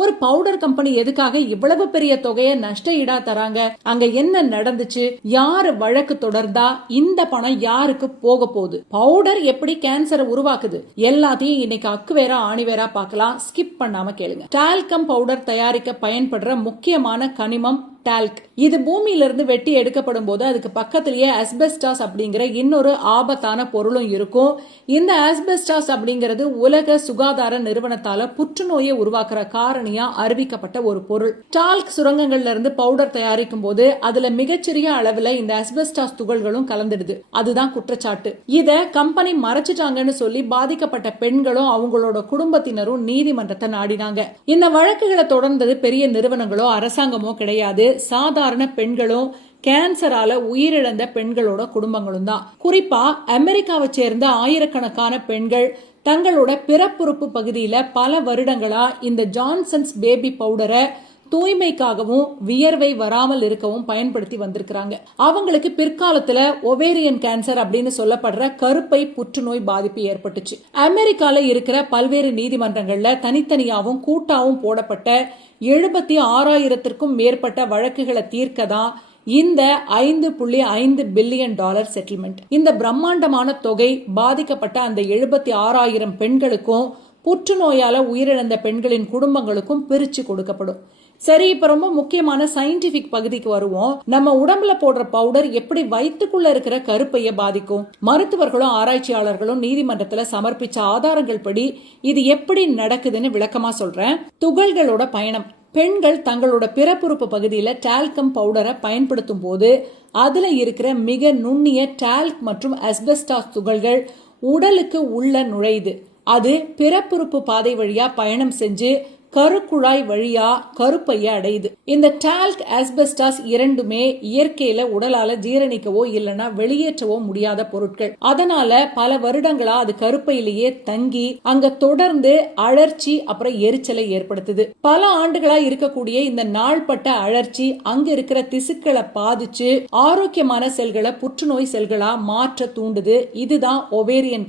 ஒரு powder company எதுக்காக இவ்வளவு பெரிய தொகையை நஷ்ட ஈடா தராங்க? அங்க என்ன நடந்துச்சு? யாரு வழக்கு தொடர்ந்தா இந்த பணம் யாருக்கு போக போகுது? பவுடர் எப்படி கேன்சரை உருவாக்குது? எல்லாத்தையும் இன்னைக்கு அக்கு வேற ஆணி வேற பார்க்கலாம். ஸ்கிப் பண்ணாம கேளுங்க. டால்கம் பவுடர் தயாரிக்க பயன்படுற முக்கியமான கனிமம் டால்க். இது பூமியிலிருந்து வெட்டி எடுக்கப்படும் போது அதுக்கு பக்கத்திலேயே அஸ்பெஸ்டாஸ் அப்படிங்கிற இன்னொரு ஆபத்தான பொருளும் இருக்கும். இந்த அஸ்பெஸ்டாஸ் அப்படிங்கிறது உலக சுகாதார நிறுவனத்தால புற்றுநோயை உருவாக்குற காரணியா அறிவிக்கப்பட்ட ஒரு பொருள். டால்க் சுரங்கங்கள்ல இருந்து பவுடர் தயாரிக்கும் போது அதுல மிகச்சிறிய அளவுல இந்த அஸ்பெஸ்டாஸ் துகள்களும் கலந்துடுது. அதுதான் குற்றச்சாட்டு. இத கம்பெனி மறைச்சிட்டாங்கன்னு சொல்லி பாதிக்கப்பட்ட பெண்களும் அவங்களோட குடும்பத்தினரும் நீதிமன்றத்தை நாடினாங்க. இந்த வழக்குகளை தொடர்ந்தது பெரிய நிறுவனங்களோ அரசாங்கமோ கிடையாது. சாதாரண பெண்களும் கேன்சரால உயிரிழந்த பெண்களோட குடும்பங்களும் தான். குறிப்பா அமெரிக்காவை சேர்ந்த ஆயிரக்கணக்கான பெண்கள் தங்களோட பிறப்புறுப்பு பகுதியில பல வருடங்களா இந்த ஜான்சன்ஸ் பேபி பவுடரை தூய்மைக்காகவும் வியர்வை வராமல் இருக்கவும் பயன்படுத்தி வந்திருக்கிறாங்க. அவங்களுக்கு பிற்காலத்துல ஒவேரியன் கேன்சர் அப்படின்னு சொல்லப்படுற கருப்பை புற்றுநோய் பாதிப்பு ஏற்பட்டுச்சு. அமெரிக்கால இருக்கிற பல்வேறு நீதிமன்றங்கள்ல தனித்தனியாவும் கூட்டாவும் போடப்பட்ட 76,000க்கும் மேற்பட்ட வழக்குகளை தீர்க்கதான் இந்த $5.5 பில்லியன் செட்டில்மெண்ட். இந்த பிரம்மாண்டமான தொகை பாதிக்கப்பட்ட அந்த 76,000 பெண்களுக்கும் புற்றுநோயால உயிரிழந்த பெண்களின் குடும்பங்களுக்கும் பிரிச்சு கொடுக்கப்படும். சரி, இப்ப ரொம்ப முக்கியமான சயின்டிபிக் பகுதிக்கு வருவோம். நம்ம உடம்புல போடுற பவுடர் எப்படி வயிற்றுக்குள்ள இருக்கிற கருப்பைய பாதிக்கும்? மருத்துவர்களும் ஆராய்ச்சியாளர்களும் நீதிமன்றத்துல சமர்ப்பிச்ச ஆதாரங்கள் படி இது எப்படி நடக்குதுன்னு விளக்கமா சொல்றேன். துகள்களோட பயணம். பெண்கள் தங்களோட பிறப்புறுப்பு பகுதியில டால்கம் பவுடரை பயன்படுத்தும் போது அதுல இருக்கிற மிக நுண்ணிய டால்க் மற்றும் அஸ்பெஸ்டாஸ் துகள்கள் உடலுக்கு உள்ள நுழையுது. அது பிறப்புறுப்பு பாதை வழியா பயணம் செஞ்சு கருக்குழாய் வழியா கருப்பைய அடையுது. இந்த டால்க் அஸ்பெஸ்டாஸ் இரண்டுமே இயற்கையில உடலால ஜீரணிக்கவோ இல்லனா வெளியேற்றவோ முடியாத பொருட்கள். அதனால பல வருடங்களா அது கருப்பையிலேயே தங்கி அங்க தொடர்ந்து அழற்சி அப்புறம் எரிச்சலை ஏற்படுத்துது. பல ஆண்டுகளா இருக்கக்கூடிய இந்த நாள்பட்ட அழற்சி அங்க இருக்கிற திசுக்களை பாதிச்சு ஆரோக்கியமான செல்களை புற்றுநோய் செல்களா மாற்ற தூண்டுது. இதுதான் ஒவேரியன்